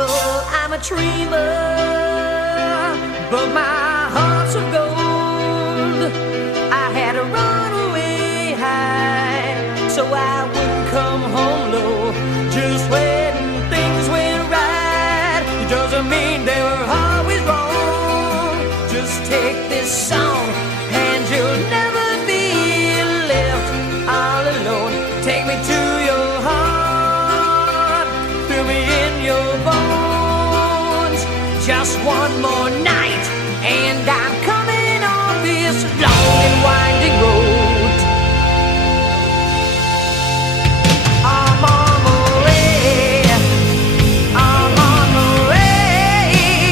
know I'm a dreamer, but my heart's of gold. I had to run away high so I wouldn't come home low. Just when things went right, it doesn't mean they were always wrong. Just take this song and you'll never be left all alone. Take me to your heart, fill me in your bones. Just one more night and I'm coming on this long and winding